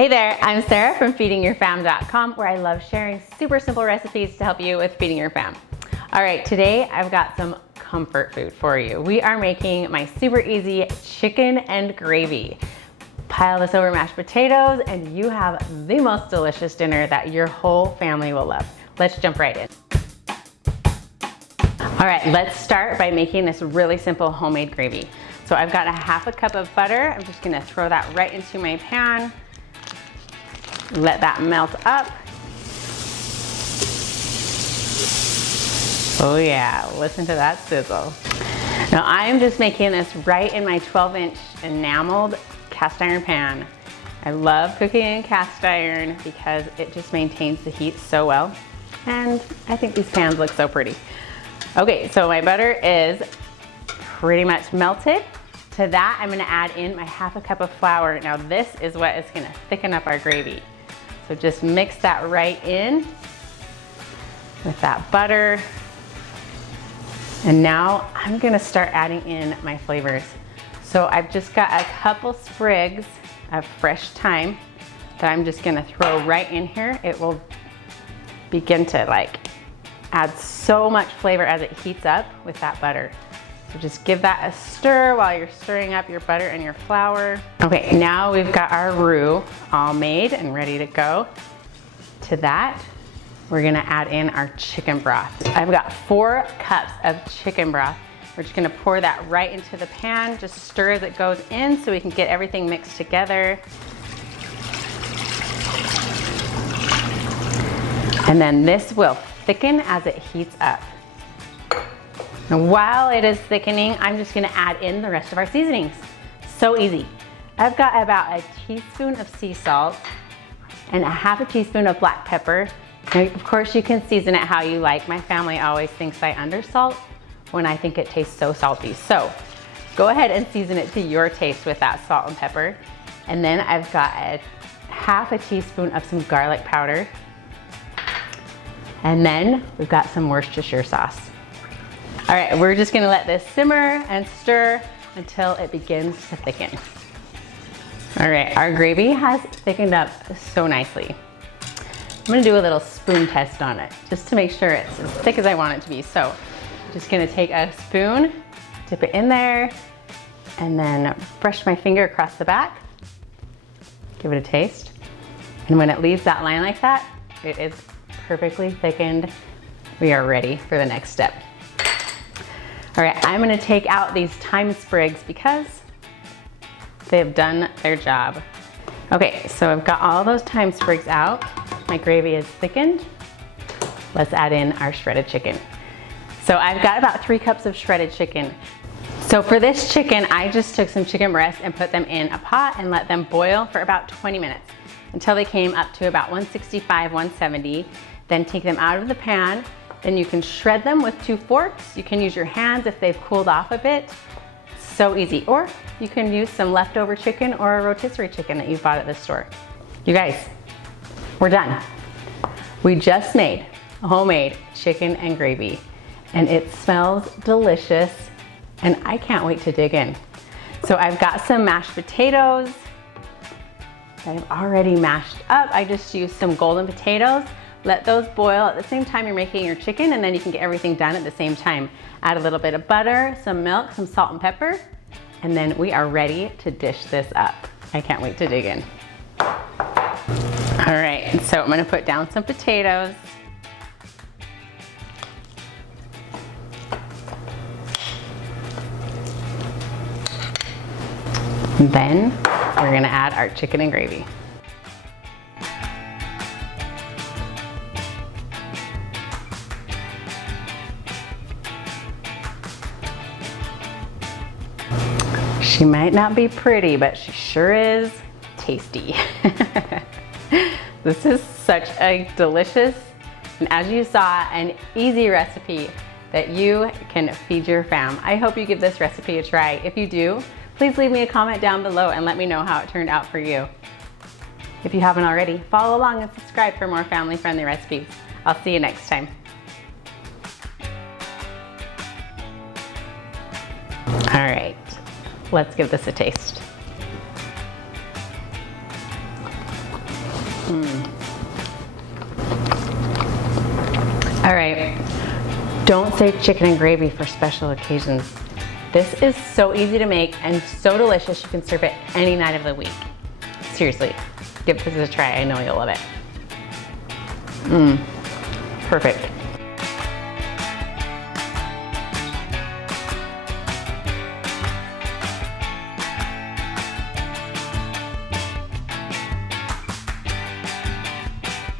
Hey there, I'm Sarah from feedingyourfam.com, where I love sharing super simple recipes to help you with feeding your fam. All right, today I've got some comfort food for you. We are making my super easy chicken and gravy. Pile this over mashed potatoes and you have the most delicious dinner that your whole family will love. Let's jump right in. All right, let's start by making this really simple homemade gravy. So I've got a half a cup of butter. I'm just gonna throw that right into my pan. Let that melt up. Oh yeah, listen to that sizzle. Now I'm just making this right in my 12-inch enameled cast iron pan. I love cooking in cast iron because it just maintains the heat so well. And I think these pans look so pretty. Okay, so my butter is pretty much melted. To that, I'm gonna add in my half a cup of flour. Now this is what is gonna thicken up our gravy. So just mix that right in with that butter. And now I'm gonna start adding in my flavors. So I've just got a couple sprigs of fresh thyme that I'm just gonna throw right in here. It will begin to add so much flavor as it heats up with that butter. So just give that a stir while you're stirring up your butter and your flour. Okay, now we've got our roux all made and ready to go. To that, we're gonna add in our chicken broth. I've got 4 cups of chicken broth. We're just gonna pour that right into the pan, just stir as it goes in so we can get everything mixed together. And then this will thicken as it heats up. And while it is thickening, I'm just gonna add in the rest of our seasonings. So easy. I've got about a teaspoon of sea salt and a half a teaspoon of black pepper. Now, of course, you can season it how you like. My family always thinks I undersalt when I think it tastes so salty. So go ahead and season it to your taste with that salt and pepper. And then I've got a half a teaspoon of some garlic powder. And then we've got some Worcestershire sauce. All right, we're just gonna let this simmer and stir until it begins to thicken. All right, our gravy has thickened up so nicely. I'm gonna do a little spoon test on it just to make sure it's as thick as I want it to be. So I'm just gonna take a spoon, dip it in there, and then brush my finger across the back, give it a taste. And when it leaves that line like that, it is perfectly thickened. We are ready for the next step. All right, I'm gonna take out these thyme sprigs because they've done their job. Okay, so I've got all those thyme sprigs out. My gravy is thickened. Let's add in our shredded chicken. So I've got about 3 cups of shredded chicken. So for this chicken, I just took some chicken breasts and put them in a pot and let them boil for about 20 minutes until they came up to about 165, 170. Then take them out of the pan. Then you can shred them with 2 forks. You can use your hands if they've cooled off a bit. So easy. Or you can use some leftover chicken or a rotisserie chicken that you bought at the store. You guys, we're done. We just made a homemade chicken and gravy, and it smells delicious, and I can't wait to dig in. So I've got some mashed potatoes that I've already mashed up. I just used some golden potatoes. Let those boil at the same time you're making your chicken, and then you can get everything done at the same time. Add a little bit of butter, some milk, some salt and pepper, and then we are ready to dish this up. I can't wait to dig in. All right, so I'm gonna put down some potatoes. And then we're gonna add our chicken and gravy. She might not be pretty, but she sure is tasty. This is such a delicious, and as you saw, an easy recipe that you can feed your fam. I hope you give this recipe a try. If you do, please leave me a comment down below and let me know how it turned out for you. If you haven't already, follow along and subscribe for more family-friendly recipes. I'll see you next time. All right. Let's give this a taste. All right, don't save chicken and gravy for special occasions. This is so easy to make and so delicious, you can serve it any night of the week. Seriously, give this a try, I know you'll love it. Perfect.